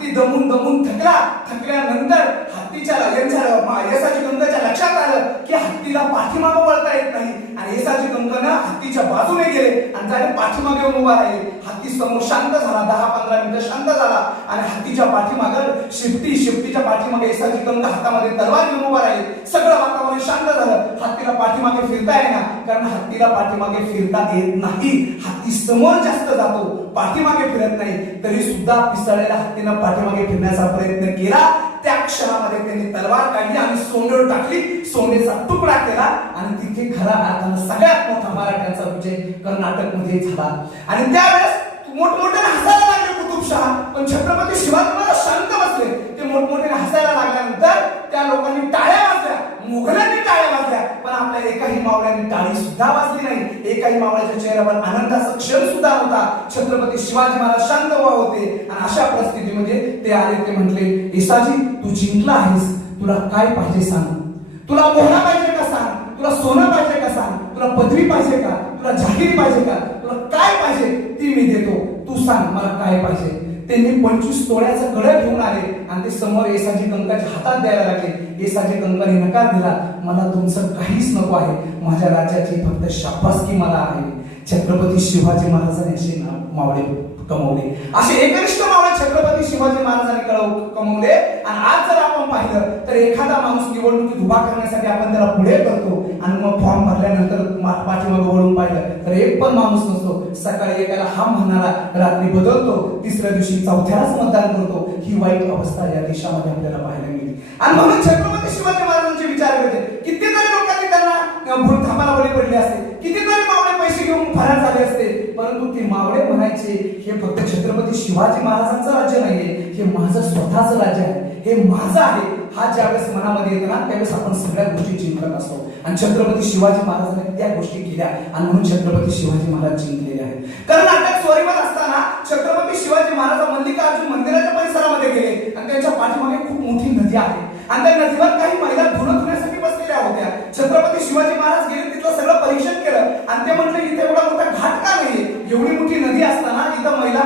हत्ती दमून दमून थकल्यानंतर हत्तीच्या येसाजी कंकच्या लक्षात आलं की हत्तीला पाठीमागं वळता येत नाही आणि येसाजी कंकनं हत्तीच्या बाजूने गेले आणि त्याने पाठीमागे येऊन उभा राहिले. हत्ती समोर शांत झाला, 10-15 मिनिटं शांत झाला आणि हत्तीच्या पाठीमागं शिफ्टीच्या पाठीमागे येसाजी कंक हातामध्ये तलवार घेऊन उभा राहिले. सगळं वातावरण शांत झालं. हत्तीला पाठीमागे फिरता येईना, कारण हत्तीला पाठीमागे फिरता येत नाही. हत्ती समोर जास्त जातो, पाठीमागे फिरत नाही. तरी सुद्धा पिसळलेल्या हत्तीनं पाठीमागे फिरण्याचा प्रयत्न केला. त्या क्षणामध्ये त्यांनी तलवार काढली आणि सोंडेवर टाकली, सोंडेचा तुकडा केला आणि तिथे खरा अर्थानं सगळ्यात मोठा मराठ्यांचा विजय कर्नाटक मध्ये झाला. आणि त्यावेळेस मोठमोठ्याने हसायला लागले कुतुबशाह, पण छत्रपती शिवाजी महाराज शांत बसले. ते मोठमोठ्याने हसायला लागल्यानंतर त्या लोकांनी टाळ्या वाजल्या, मुघलांनी टाळ्या वाजल्या, पण आपल्या एकाही मावळ्याने टाळी सुद्धा वाजली नाही. एकाही मावळ्याच्या चेहऱ्यावर आनंदाचा क्षण सुद्धा नव्हता. छत्रपती शिवाजी महाराज शांत उभा होते आणि अशा परिस्थितीमध्ये ते आले. ते म्हटले, येसाजी तू जिंकला आहेस, तुला काय पाहिजे सांग. तुला मोहरा पाहिजे का सांग, तुला सोनं पाहिजे का सांग, तुला पदवी पाहिजे का, तुला जाहीर पाहिजे का, तुला काय पाहिजे ती मी देतो, तू सांग मला काय पाहिजे. त्यांनी 25 तोळ्याचं कड घेऊन आले आणि ते समोर येसाजी कंकाच्या हातात द्यायला लागले. येसाजी कंकाने नकार दिला, मला तुमचं काहीच नको आहे, माझ्या राज्याची फक्त शाबासकी मला आहे. छत्रपती शिवाजी महाराजांनी असे मावळे कमवले, असे एकनिष्ठ मावळे छत्रपती शिवाजी महाराजांनी कमवले. आणि आज जर आपण पाहिलं तर एखादा माणूस निवडणुकीत उभा करण्यासाठी आपण त्याला पुढे करतो आणि मग फॉर्म भरल्यानंतर पाठीमागे वळून पाहिलं तर एक पण माणूस नसतो. सकाळी एकाला हा म्हणणारा रात्री बदलतो, तिसऱ्या दिवशी चौथ्यालाच मतदान करतो. ही वाईट अवस्था या देशामध्ये आपल्याला पाहायला मिळते. आणि म्हणून छत्रपती शिवाजी महाराजांचे विचार करते, कितीतरी लोकांनी त्यांना भूलथापाला बळी पडले असते, कितीतरी मावळे पैसे घेऊन फरार झाले असते, परंतु ते मावळे म्हणायचे हे फक्त छत्रपती शिवाजी महाराजांचं राज्य नाहीये, हे माझं स्वतःचं राज्य आहे, हे माझं आहे. हा ज्यावेळेस मनामध्ये येतो ना त्यावेळेस आपण सगळ्या गोष्टी जिंकत असतो. आणि छत्रपती शिवाजी महाराजांनी त्या गोष्टी केल्या आणि म्हणून छत्रपती शिवाजी महाराज जिंकलेले आहेत. कर्नाटक स्वारीवर असताना छत्रपती शिवाजी महाराज मल्लिकार्जुन मंदिराच्या परिसरामध्ये गेले आणि त्यांच्या पाठीमागे खूप मोठी नदी आहे आणि त्या नदीवर काही महिला धुण्यासाठी बसलेल्या होत्या. छत्रपती शिवाजी महाराज गेले, तिथलं सगळं परीक्षण केलं आणि ते म्हटलं इथे एवढा मोठा घाट का नाहीये, एवढी मोठी नदी असताना इथं महिला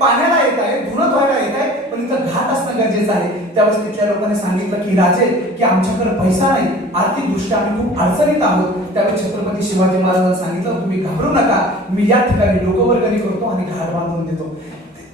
पाण्याला येत आहे, धुणं धुवायला येत आहे, पण इथं घाट असणं गरजेचं आहे. त्यावेळेस तिथल्या लोकांनी सांगितलं की राजे की आमच्याकडे पैसा नाही, आर्थिक दृष्ट्या आम्ही खूप अडचणीत आहोत. त्यावेळेस छत्रपती शिवाजी महाराजांनी सांगितलं तुम्ही घाबरू नका, मी या ठिकाणी लोकवर्गणी करतो आणि घाट बांधून देतो.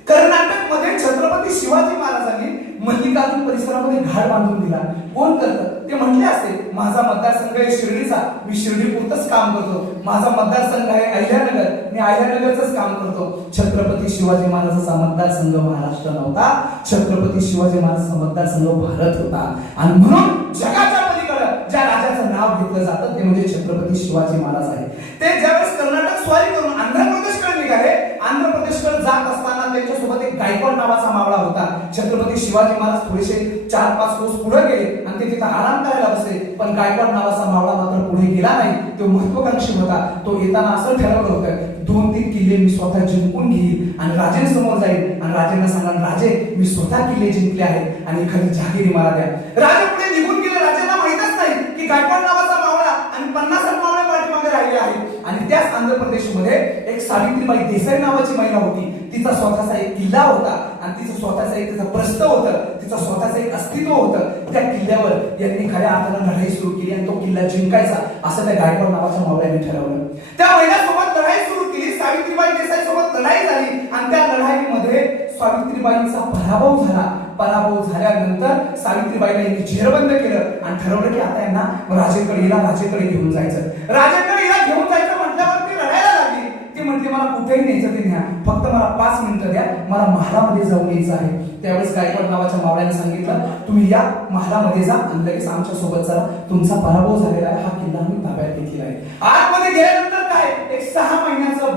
कर्नाटक मध्ये छत्रपती शिवाजी महाराजांनी मल्लिकार्जुन परिसरामध्ये घाट बांधून दिला. कोण करतं ते म्हटले असते, माझा मतदारसंघ आहे शिर्डीचा, मी शिर्डीपुरतच काम करतो. माझा मतदारसंघ आहे अहिल्यानगर, मी अहिल्यानगरच काम करतो. छत्रपती शिवाजी महाराजांचा मतदारसंघ महाराष्ट्र नव्हता, छत्रपती शिवाजी महाराजांचा मतदारसंघ भारत होता. आणि म्हणून जगाच्या पलीकडे ज्या राजाचं नाव घेतलं जातं ते म्हणजे छत्रपती शिवाजी महाराज आहे. ते ज्यावेळेस कर्नाटक स्वारी करून आंध्र प्रदेशकडे निघाले, आंध्र प्रदेशकडे जात असताना त्यांच्यासोबत एक गायकवाड नावाचा मावळा होता. छत्रपती शिवाजी महाराज थोडेसे 4-5 कोस पुढे गेले आणि ते तिथे आराम करायला बसले, पण गायकवाड नावाचा मावळा मात्र पुढे गेला नाही. तो महत्वाकांक्षी होता. तो येताना असं ठरवलं होतं 2-3 किल्ले मी स्वतः जिंकून घेईल आणि राजेंसमोर जाईल आणि राजेंना सांगणार राजे मी स्वतः किल्ले जिंकले आहेत आणि एखादी जहागिरी मला द्या. राजे पुढे निघून गेले. राजांना माहितच नाही की गायकवाड नावाचा मावळा आणि 50 मावळे पाठीमागे राहिले आहेत. आणि त्याच आंध्र प्रदेशमध्ये एक सावित्रीबाई देसाई नावाची महिला होती. तिचा स्वतःचा एक किल्ला होता आणि तिचं स्वतःचा एक तिचं प्रस्थ होतं, तिचं स्वतःचं एक अस्तित्व होतं. त्या किल्ल्यावर यांनी खऱ्या अर्थानं लढाई सुरू केली आणि तो किल्ला जिंकायचा असं त्या गायकवाड नावाच्या मावळ्याने ठरवलं. त्या महिन्यासोबत लढाई सुरू केली, सावित्रीबाई देसाई सोबत लढाई झाली आणि त्या लढाईमध्ये सावित्रीबाईंचा पराभव झाला. पराभव झाल्यानंतर सावित्रीबाईला यांनी जेरबंद केलं आणि ठरवलं की आता यांना राजेकडे घेऊन जायचं. राजेकडे घेऊन जायचं म्हटल्यावर ती लढायला लागली. ती म्हटली मला कुठेही न्यायचं ते न्या, फक्त मला 5 मिनिटं द्या, मला महालामध्ये जाऊन यायचं आहे. त्यावेळेस गायकवाड नावाच्या मावळ्याने सांगितलं तुम्ही या महालामध्ये जा आणि लगेच आमच्या सोबत चला, तुमचा पराभव झालेला आहे, हा किल्ला आम्ही ताब्यात घेतलेला आहे. आतमध्ये गेल्यानंतर काय एक 6 महिन्याचं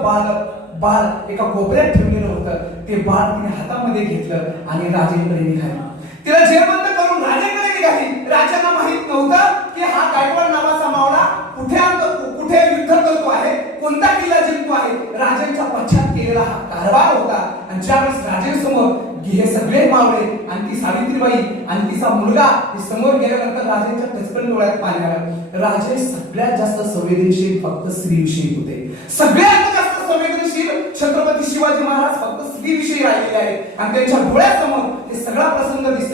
बाळ एका कोपऱ्यात ठेवलेलं होतं. ते बाळ तिने हातामध्ये घेतलं आणि राजेकडे निघाली. तिला जेरबंद करून राजेकडे निघाली. राजांना माहित नव्हतं की हा गायकवाड नावाचा मावळा कुठे युद्ध करतो आहे, कोणता किल्ला जिंकतो आहे. राजांच्या पश्चात केलेला हा कारभार होता. आणि ज्यावेळेस राजेंसमोर हे सगळे मावळे आणि ती सावित्रीबाई आणि तिचा मुलगा हे समोर गेल्यानंतर राजांच्या टचकन डोळ्यात पाणी आलं. राजे सगळ्यात जास्त संवेदनशील फक्त स्त्रीविषयी होते. सगळ्यात जास्त संवेदनशील छत्रपती शिवाजी महाराज फक्त स्त्रीविषयी राहिलेले आहेत आणि त्यांच्या डोळ्यासमोर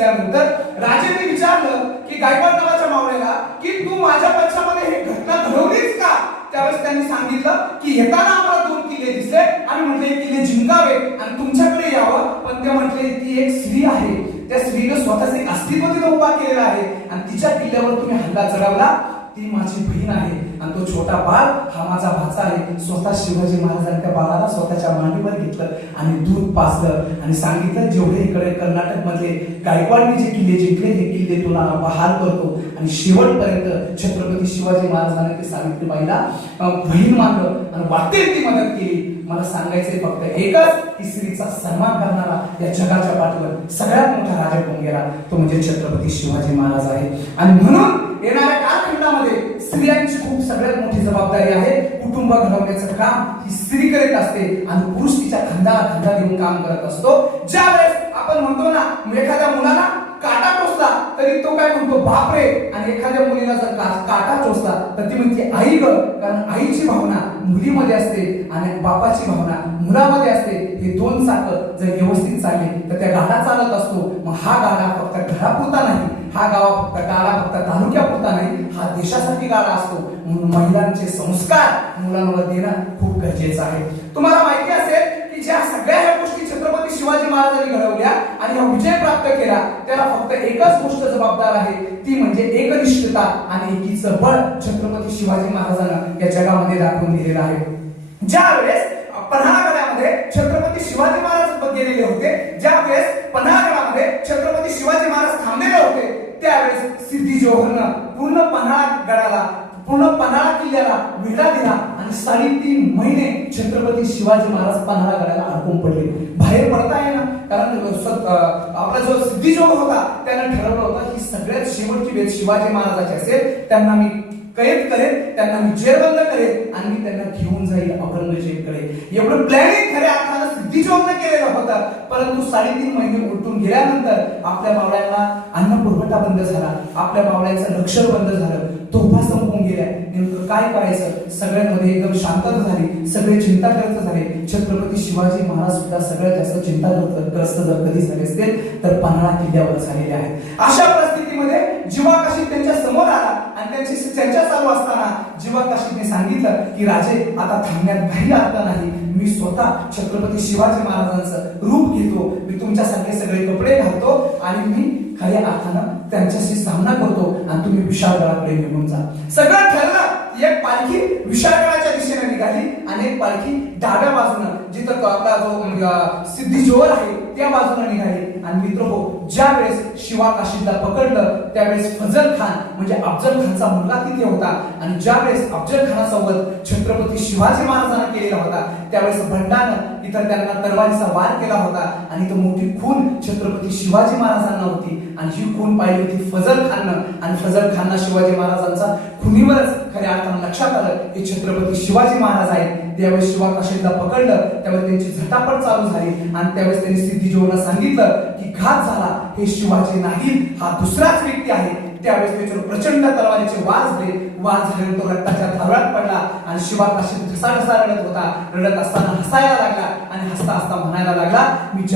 बसल्यानंतर राजेंनी विचारलं की गायकवाड नावाच्या मावळ्याला की तू माझ्या पक्षामध्ये हे घटना घडवलीच का? त्यावेळेस त्यांनी सांगितलं की येताना आम्हाला 2 किल्ले दिसले, आम्ही म्हटले किल्ले जिंकावे आणि तुमच्याकडे यावं, पण ते म्हटले ती एक स्त्री आहे, त्या स्त्रीने स्वतःचे एक अस्तित्व तिथे उभा केलेलं आहे आणि तिच्या किल्ल्यावर तुम्ही हल्ला चढवला, ती माझी बहीण आहे आणि तो छोटा बाळ हा माझा भाचा आहे. स्वतः शिवाजी महाराजांनी त्या बाळाला स्वतःच्या मांडीवर घेतलं आणि दूध पाजलं आणि सांगितलं जेवढे इकडे कर्नाटक मधले गायकवाडने जे किल्ले जिंकले हे किल्ले तुला बहाल करतो. आणि शेवटपर्यंत छत्रपती शिवाजी महाराजांनी ते सावित्रीबाईला बहीण मानलं आणि वाटेल ती मदत केली. मला सांगायचंय फक्त एकच की स्त्रीचा सन्मान करणारा या जगाच्या पाठीवर सगळ्यात मोठा राजा होऊन गेला तो म्हणजे छत्रपती शिवाजी महाराज आहे. आणि म्हणून येणाऱ्या कालखंडामध्ये स्त्रियांची खूप सगळ्यात मोठी जबाबदारी आहे. कुटुंब घडवण्याचं काम ही स्त्री करीत असते आणि पुरुष तिच्या खांद्याला खांदा घेऊन काम करत असतो. ज्या वेळेस आपण म्हणतो ना एखाद्या मुलाला काटा टोचला तरी तो काय म्हणतो बापरे, आणि एखाद्या मुलीला जर काटा टोचला तर ती म्हणते आई ग, कारण आईची भावना मुलीमध्ये असते आणि बापाची भावना मुलामध्ये असते. हे 2 चाकं जर व्यवस्थित चालले तर त्या गाडा चालत असतो. मग हा गाडा फक्त घरापुरता नाही, हा गाडा फक्त तालुक्यापुरता नाही, हा देशासाठी गाडा असतो. म्हणून महिलांचे संस्कार मुलांवर देणं खूप गरजेचं आहे. तुम्हाला माहिती असेल की ज्या सगळ्या ह्या गोष्टी छत्रपती शिवाजी महाराजांनी घडवल्या आणि हा विजय प्राप्त केला त्याला फक्त एकच गोष्ट जबाबदार आहे, ती म्हणजे एकनिष्ठता आणि एकीचं बळ छत्रपती शिवाजी महाराजांना या जगामध्ये दाखवून दिलेलं आहे. ज्या वेळेस पन्हाळगडामध्ये छत्रपती शिवाजी महाराज गेलेले होते, ज्या वेळेस पन्हाळगडामध्ये छत्रपती शिवाजी महाराज थांबलेले होते, त्यावेळेस सिद्धी जोहरनं पूर्ण पन्हाळा किल्ल्याला वेढा दिला आणि 3.5 महिने छत्रपती शिवाजी महाराज पन्हाळगडाला अडकून पडले. बाहेर पडता येईना, कारण आपला जो सिद्धी जोहर होता त्यानं ठरवलं होतं की सगळ्यात शेवटची वेळ शिवाजी महाराजाची असेल, त्यांना मी कैद करेन, त्यांना मी जेरबंद करेन आणि मी त्यांना घेऊन जाईल औरंगजेबकडे. एवढं प्लॅनिंग खऱ्या अर्थानं सिद्धी जोहरनं केलेलं होतं. परंतु 3.5 महिने उलटून गेल्यानंतर आपल्या मावळ्यांना अन्न पुरवठा बंद झाला, आपल्या मावळ्यांचं लष्कर बंद झालं, तोफा संपून गेल्या. नेमकं काय करायचं, सगळ्यांमध्ये एकदम शांतता झाली, सगळे चिंताग्रस्त झाले. छत्रपती शिवाजी महाराज सुद्धा सगळ्यात जास्त चिंताग्रस्त जर कधी झाले असतील तर पन्हाळा किल्ल्यावर झालेले आहेत. अशा परिस्थितीमध्ये जीवा काशीद त्यांच्या समोर आला आणि त्यांची चर्चा चालू असताना जीवा काशीदने सांगितलं की राजे आता थांबण्यात काही अर्थ नाही, मी स्वतः छत्रपती शिवाजी महाराजांचं रूप घेतो, मी तुमच्यासारखे सगळे कपडे घालतो आणि मी खऱ्या अर्थानं त्यांच्याशी सामना करतो आणि तुम्ही विशाळगडाकडे निघून जा. सगळं ठरलं. एक पालखी विशाळगडाच्या दिशेने निघाली आणि एक पालखी डाव्या बाजूनं जिथं आपला जो सिद्धी जोहर आहे त्या बाजूने निघाली. आणि मित्र हो, ज्या वेळेस शिवा काशीदला पकडलं त्यावेळेस फजल खान म्हणजे अफजल खानचा मुलगा तिथे होता आणि ज्या वेळेस अफजल खानासोबत छत्रपती शिवाजी महाराजांना केलेला होता त्यावेळेस भंडानं इथं त्यांना तलवारीचा वार केला होता आणि तो मोठी खून छत्रपती शिवाजी महाराजांना होती आणि ही खून पाहिली होती फजल खाननं. आणि फजल खानना शिवाजी महाराजांचा खुनीवरच खऱ्या अर्थानं लक्षात आलं की छत्रपती शिवाजी महाराज आहेत. त्यावेळेस शिवा काशीदला पकडलं, त्यावेळेस त्यांची झटापट चालू झाली आणि त्यावेळेस त्यांनी सिद्धी जोहरला सांगितलं की घात झाला, हे शिवाजी नाही, हा दुसराच व्यक्ती आहे. त्यावेळेस त्याच्यावर प्रचंड तलवारीचे वार झाले. वार झाल्यानंतर तो रक्ताच्या धावळात पडला आणि शिवा काशीद ढसा रडत होता. रडत असताना हसायला लागला आणि हसता हसता म्हणायला लागला, मी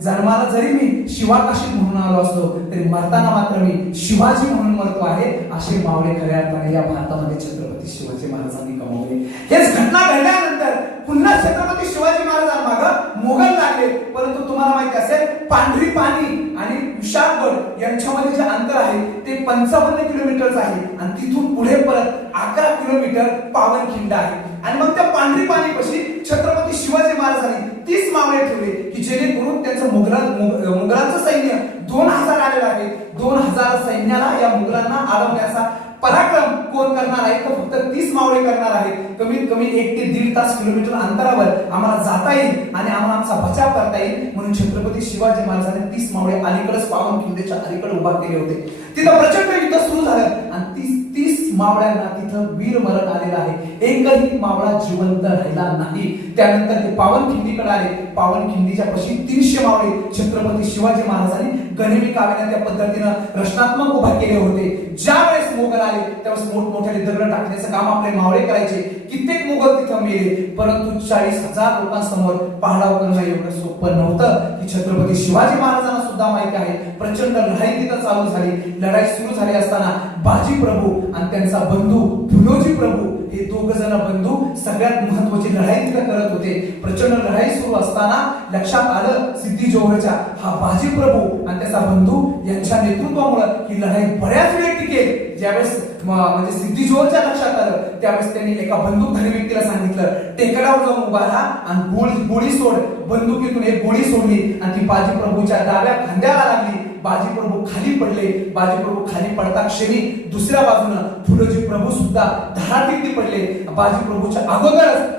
जन्माला जरी मी शिवा काशीद म्हणून आलो असतो तरी मरताना मात्र मी शिवाजी म्हणून मरतो आहे. असे मावळे खऱ्या अर्थाने या भारतामध्ये छत्रपती शिवाजी महाराजांनी कमावले. हेच घटना घडल्यानंतर पुन्हा छत्रपती शिवाजी महाराजांमागं मोगल लागले. परंतु तुम्हाला माहिती असेल पांढरी पाणी आणि विशाळगड यांच्यामध्ये जे अंतर आहे ते 55 किलोमीटरचं आहे आणि तिथून पुढे परत 11 किलोमीटर पावनखिंड आहे. आणि मग त्या पांढरी पाणीपाशी छत्रपती शिवाजी महाराजांनी 30 मावळे ठेवले की जेणेकरून त्यांचं मुघलांचं सैन्य 2000 आलेलं आहे. 2000 सैन्याला या मुघलांना अडवण्याचा पराक्रम कोण करणार आहे तर फक्त 30 मावळे करणार आहेत. कमीत कमी 1 ते 1.5 तास किलोमीटर अंतरावर आम्हाला जाता येईल आणि आम्हाला आमचा बचाव करता येईल म्हणून छत्रपती शिवाजी महाराजांनी 30 मावळे अलीकडेच पावनखिंडीच्या अलीकडे उभा केले होते. तिथं प्रचंड युद्ध सुरू झालं आणि 30 मावळ्यांना तिथं वीर मरण आलेलं आहे. एकही मावळा जिवंत राहिला नाही. त्यानंतर ते पावनखिंडीकडे आले. पावनखिंडीच्या पाशी 300 मावळे छत्रपती शिवाजी महाराजांनी गनिमी काव्याने त्या पद्धतीनं रचनात्मक उभा केले होते. ज्या वेळेस मोगल आले त्यावेळेस मोठमोठ्याने दगड टाकण्याचं काम आपले मावळे करायचे. कित्येक मोगल तिथं मेले. परंतु 40,000 लोकांसमोर पाडाव करणं एवढं सोपं नव्हतं की छत्रपती शिवाजी महाराजांना सुद्धा माहिती आहे. प्रचंड लढाई तिथं चालू झाली. लढाई सुरू झाली असताना बाजी प्रभू आणि त्यांचा बंधू फुलोजी प्रभू हे दोघ जण बंधू सगळ्यात महत्वाची लढाई तिथं करत होते. प्रचंड लढाई सुरू असताना लक्षात आलं सिद्धी जोहरच्या हा बाजी प्रभू आणि त्याचा बंधू यांच्या नेतृत्वामुळे ही लढाई बऱ्याच वेळ टिकेल. ज्यावेळेस म्हणजे सिद्धी जोहरच्या लक्षात आलं त्यावेळेस त्यांनी एका बंदूकधारी व्यक्तीला सांगितलं टेकडावर जाऊन उभा राहा आणि गोळी सोड. बंदुकीतून एक गोळी सोडली आणि ती बाजी प्रभूच्या डाव्या खांद्याला लागली. बाजी प्रभू खाली पडले. बाजी प्रभू खाली पडता क्षणी दुसऱ्या बाजूनं फुलोजी प्रभू सुद्धा धारातीर्थी पडले. बाजी प्रभूच्या अगोदरच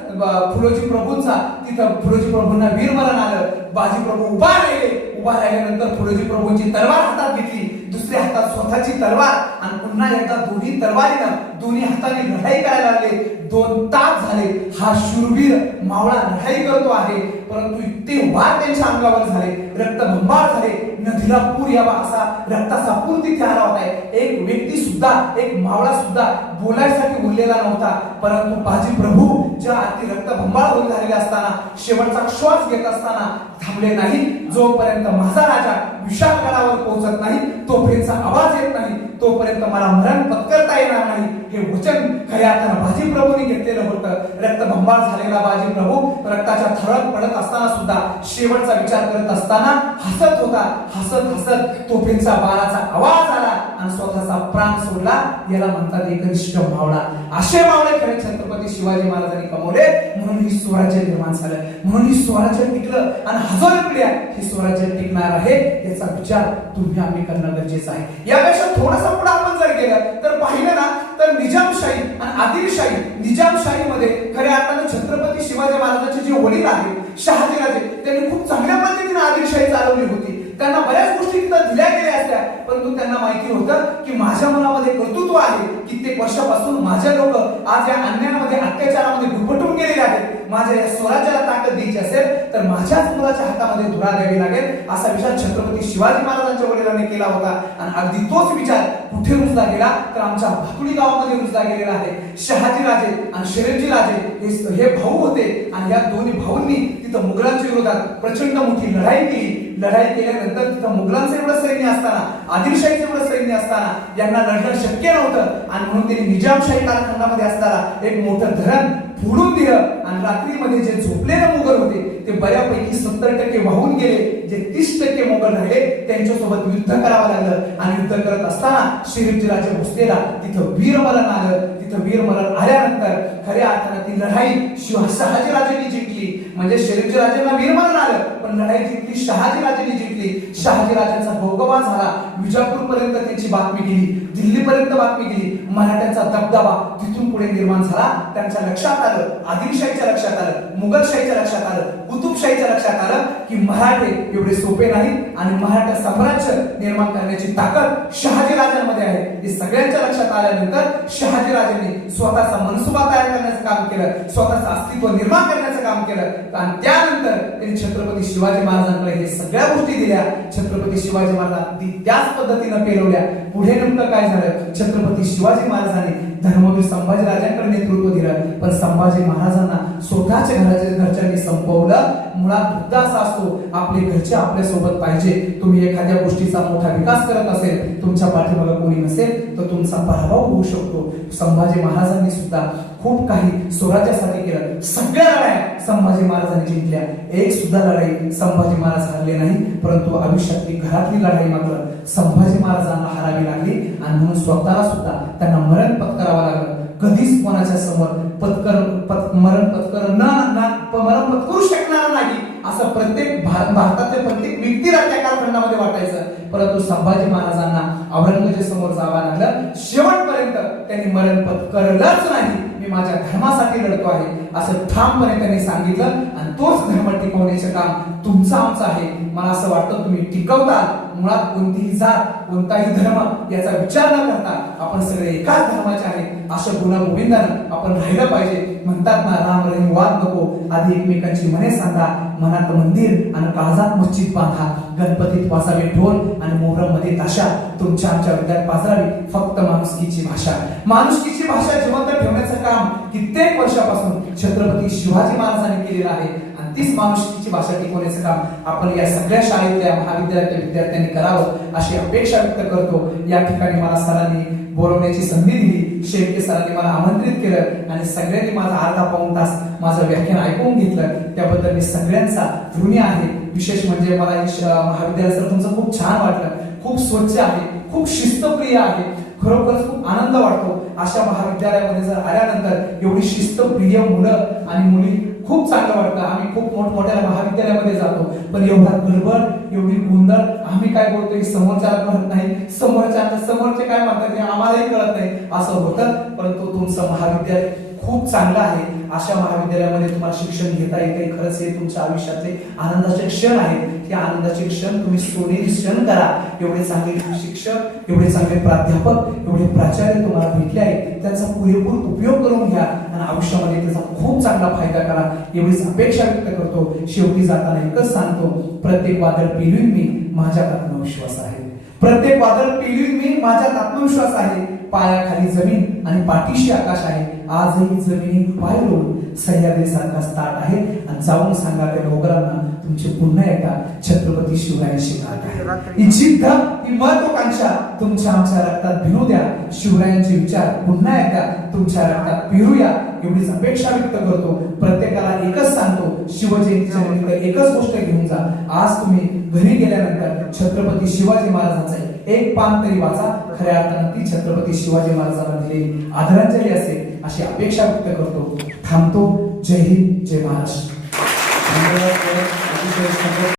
फुलोजी प्रभूंचा तिथं फुलोजी प्रभूंना वीरमरण आलं. बाजी प्रभू उभा राहिल्यानंतर फुलोजी प्रभूंची तलवार हातात घेतली. दुसऱ्या हातात स्वतःची तलवार आणि पुन्हा एकदा दोन्ही तलवारीनं दोन्ही हाताने लढाई करायला लागले. 2 तास झाले हा शूरवीर मावळा लढाई करतो आहे. परंतु इतके वार त्यांच्या अंगावर झाले, रक्तबंबाळ झाले, नदीला पूर यावा असा रक्ताचा पूर तिथे आला होता. एक व्यक्ती सुद्धा एक मावळा सुद्धा बोलायसाठी उरलेला नव्हता. परंतु बाजी प्रभू ज्या अति रक्तबंबाळ होऊन झालेले असताना शेवटचा श्वास घेत असताना थांबले नाही. जोपर्यंत माझा राजा विशाळगडावर पोहोचत नाही तोपर्यंतचा आवाज येत नाही तोपर्यंत मला मरण पत्करता येणार नाही हे वचन खऱ्या अर्थानं बाजी प्रभूंनी घेतलेलं होतं. रक्तबंबाळ झालेला बाजी प्रभू रक्ताच्या थरत पडत असताना सुद्धा शेवटचा विचार करत असताना हसत होता. हसत हसत तोफेंचा बाराचा आवाज आला आणि स्वतःचा प्राण सोडला. याला म्हणतात एकनिष्ठ मावळा. असे मावळे खरे छत्रपती शिवाजी महाराजांनी कमवले. म्हणून ही स्वराज्य निर्माण झालं. म्हणून ही स्वराज्य टिकलं आणि हजारो पिढ्या ही स्वराज्य टिकणार आहे याचा विचार तुम्ही आम्ही करणं गरजेचं आहे. यापेक्षा थोडासा पुढे आपण जर गेलं तर पाहिलं ना तर निजामशाही आणि आदिलशाही. निजामशाहीमध्ये खऱ्या अर्थानं छत्रपती शिवाजी महाराजांचे जे वडील आहेत शहाजीराजे त्यांनी खूप चांगल्या पद्धतीने आदिलशाही चालवली होती. त्यांना बऱ्याच गोष्टी तिथं दिल्या गेल्या असत्या परंतु त्यांना माहिती होतं की माझ्या मनामध्ये कर्तृत्व आहे. कित्येक वर्षापासून माझे लोक आज या अन्यायामध्ये अत्याचारामध्ये गुरफटून गेलेले आहेत. माझ्या या स्वराज्याला ताकद द्यायची असेल तर माझ्याच मुलाच्या हातामध्ये धुरा द्यावी लागेल असा विचार छत्रपती शिवाजी महाराजांच्या वडिलांनी केला होता. आणि अगदी तोच विचार कुठे रुजला गेला तर आमच्या भातुडी गावामध्ये रुजला गेलेला आहे. शहाजीराजे आणि शरीफजी राजे हे भाऊ होते आणि या दोन्ही भाऊंनी तिथं मुघलांच्या विरोधात प्रचंड मोठी लढाई केली. लढाई केल्यानंतर तिथं मुघलांचं एवढं सैन्य असताना आदिलशाहीचं एवढं सैन्य असताना यांना लढणं शक्य नव्हतं आणि म्हणून त्यांनी निजामशाही कालखंडामध्ये असताना एक मोठं धरण फोडून दिलं आणि रात्रीमध्ये जे झोपलेले मुघल होते ते बऱ्यापैकी 70% वाहून गेले. जे 30% मुघल राहिले त्यांच्यासोबत युद्ध करावं लागलं आणि युद्ध करत असताना शरीफजी राजे भोसलेला तिथं वीरमरण आलं. तिथं वीरमरण आल्यानंतर खऱ्या अर्थानं ती लढाई शहाजीराजेंनी जिंकली. म्हणजे शरीफजी राजेंना वीरमरण आलं पण लढाई जिंकली शहाजीराजेंनी जिंकली. शहाजीराजांचा भोगवा झाला. विजापूर पर्यंत त्यांची बातमी गेली. दिल्लीपर्यंत बातमी गेली. मराठ्यांचा दबदबा तिथून पुढे निर्माण झाला. त्यांच्या लक्षात आलं, आदिलशाहीच्या लक्षात आलं, मुघलशाहीच्या लक्षात आलं, कुतुबशाहीच्या लक्षात आलं की मराठे एवढे सोपे नाहीत आणि मराठा साम्राज्य निर्माण करण्याची ताकद शहाजीराजांमध्ये आहे. हे सगळ्यांच्या लक्षात आल्यानंतर शहाजीराजांनी स्वतःचा मनसुबा तयार करण्याचं काम केलं. स्वतःचं अस्तित्व निर्माण करण्याचं काम केलं आणि त्यानंतर त्यांनी छत्रपती शिवाजी महाराजांकडे हे सगळ्या गोष्टी दिल्या. छत्रपती शिवाजी महाराज त्याच पद्धतीनं पेलवल्या. पुढे नेमकं काय झालं? छत्रपती शिवाजी महाराजांनी धर्मवीर संभाजीराजांकडे नेतृत्व दिलं पण संभाजी महाराजांना स्वतःच्या घरच्यांनी संपवलं. मुळात मुद्दा असा असतो आपले घरचे आपल्या सोबत पाहिजे. तुम्ही एखाद्या गोष्टीचा मोठा विकास करत असेल तुमच्या पाठीमागे कोणी नसेल तर तुमचा पराभव होऊ शकतो. संभाजी महाराजांनी सुद्धा खूप काही स्वराज्यासाठी केलं. सगळ्या लढाया संभाजी महाराजांनी जिंकल्या. एक सुद्धा लढाई संभाजी महाराज हरले नाही. परंतु आयुष्यातली घरातली लढाई मात्र संभाजी महाराजांना हरावी लागली आणि म्हणून स्वतःला सुद्धा त्यांना मरण पत्करावं लागलं. कधीच कोणाच्या समोर मरण पत्करू शकणार नाही असं प्रत्येक भारतातल्या प्रत्येक व्यक्तीला त्या कालखंडामध्ये वाटायचं. परंतु संभाजी महाराजांना औरंगजेब समोर जावं लागलं. शेवटपर्यंत त्यांनी मरण पत्करलंच नाही. मी माझ्या धर्मासाठी लढतो आहे असं ठामपणे त्यांनी सांगितलं आणि तोच धर्म टिकवण्याचं काम तुमचं आमचं आहे. मला असं वाटतं तुम्ही टिकवता. मुळात कोणतीही जात कोणताही धर्म याचा विचार न करता आपण सगळे एकाच धर्माचे आहेत अशा गुणगोविंदानं आपण राहिलं पाहिजे. म्हणतात ना राम रहीम वाद नको आधी एकमेकांची मने सांगा. मनात मंदिर आणि काळजात मस्जिद बांधा. गणपतीत वाजावे ढोल आणि मोहरम मध्ये ताशा. तुमच्या आमच्या हृदयात पाजरावी फक्त माणुसकीची भाषा. माणुसकीची भाषा जिवंत ठेवण्याचं काम कित्येक वर्षापासून छत्रपती शिवाजी महाराजांनी केलेलं आहे आणि तीच माणुसकीची भाषा टिकवण्याचं काम आपण या सगळ्या शाळेतल्या महाविद्यालयातल्या विद्यार्थ्यांनी करावं अशी अपेक्षा व्यक्त करतो. या ठिकाणी मला सरांनी बोलवण्याची संधी दिली, शेळके सरांनी मला आमंत्रित केलं आणि सगळ्यांनी माझा अर्धा पाऊण तास माझं व्याख्यान ऐकून घेतलं, त्याबद्दल मी सगळ्यांचा ऋणी आहे. विशेष म्हणजे मला महाविद्यालय सर तुमचं खूप छान वाटलं, खूप स्वच्छ आहे, खूप शिस्तप्रिय आहे, खरोखरच खूप आनंद वाटतो. अशा महाविद्यालयामध्ये जर आल्यानंतर एवढी शिस्तप्रिय मुलं आणि मुली खूप चांगलं वाटतं. आम्ही खूप मोठमोठ्या महाविद्यालयामध्ये जातो पण एवढा गडबड, एवढी गोंधळ, आम्ही काय बोलतोय समोरच्याला कळत नाही, समोरचे काय म्हणतात हे आम्हालाही कळत नाही असं होतं. परंतु तुमचं महाविद्यालय खूप चांगलं आहे. अशा महाविद्यालयामध्ये तुम्हाला शिक्षण घेता येते. खरंच हे तुमच्या आयुष्यातले आनंदाचे क्षण आहेत. हे आनंदाचे क्षण तुम्ही सोनेरी क्षण करा. एवढे चांगले शिक्षक, एवढे चांगले प्राध्यापक, एवढे प्राचार्य तुम्हाला भेटले आहेत, त्यांचा पुरेपूर उपयोग करून घ्या आणि आयुष्यामध्ये त्याचा खूप चांगला फायदा करा एवढीच अपेक्षा व्यक्त करतो. शेवटी जाताना एकच सांगतो, प्रत्येक वादळ पेलवीन मी, माझ्यात आत्मविश्वास आहे. प्रत्येक वादळ पेलवीन मी, माझ्यात आत्मविश्वास आहे. पायाखाली जमीन आणि पाठीशी आकाश आहे. आजही जमिनी पाय रोवून सह्याद्रीसारखा ताट आहे आणि जाऊन सांगा त्या डोंगरांना तुमचे पुन्हा एकदा छत्रपती शिवरायांशी नात आहे. ही जिद्द, ही महत्वाकांक्षा तुमच्या आमच्या रक्तात भिनू द्या. शिवरायांचे विचार पुन्हा एकदा तुमच्या रक्तात पेरूया एवढीच अपेक्षा व्यक्त करतो. प्रत्येकाला एकच सांगतो, शिवजयंतीच्या निमित्त एकच गोष्ट घेऊन जा. आज तुम्ही घरी गेल्यानंतर छत्रपती शिवाजी महाराजांचा एक पान तरी वाचा. खऱ्या अर्थानं ती छत्रपती शिवाजी महाराजांना दिलेली आदरांजली असेल अशी अपेक्षा व्यक्त करतो. थांबतो. जय हिंद, जय महाराष्ट्र.